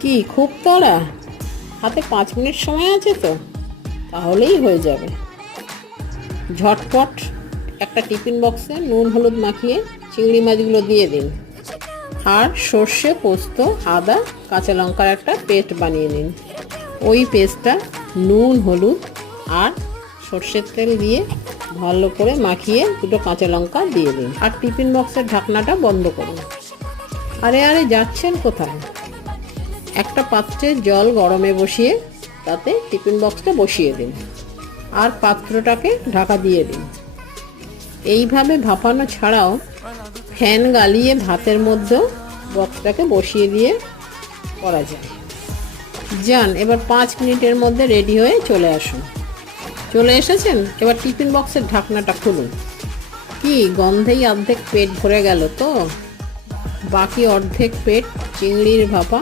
কি খুব তাড়া? হাতে 5 মিনিট সময় আছে তো, তাহলেই হয়ে যাবে। ঝটপট একটা টিফিন বক্সে নুন হলুদ মাখিয়ে চিংড়ি মাছগুলো দিয়ে দিন। আর সর্ষে, পোস্ত, আদা, কাঁচা লঙ্কার একটা পেস্ট বানিয়ে নিন। ওই পেস্টটা নুন হলুদ আর সর্ষের তেল দিয়ে ভালো করে মাখিয়ে দুটো কাঁচা লঙ্কা দিয়ে দিন। আর টিফিন বক্সের ঢাকনাটা বন্ধ করুন। আরে যাচ্ছেন কোথায়? একটা পাত্রে জল গরমে বসিয়ে তাতে টিফিন বক্সটা বসিয়ে দিন আর পাত্রটাকে ঢাকা দিয়ে দিন। এইভাবে ভাপানো ছাড়াও ফ্যান গালিয়ে ভাতের মধ্যেও বক্সটাকে বসিয়ে দিয়ে করা যায়। যান, এবার 5 মিনিটের মধ্যে রেডি হয়ে চলে আসুন। চলে এসেছেন? এবার টিফিন বক্সের ঢাকনাটা খুলুন। কি গন্ধেই অর্ধেক পেট ভরে গেল তো? বাকি অর্ধেক পেট চিংড়ির ভাপা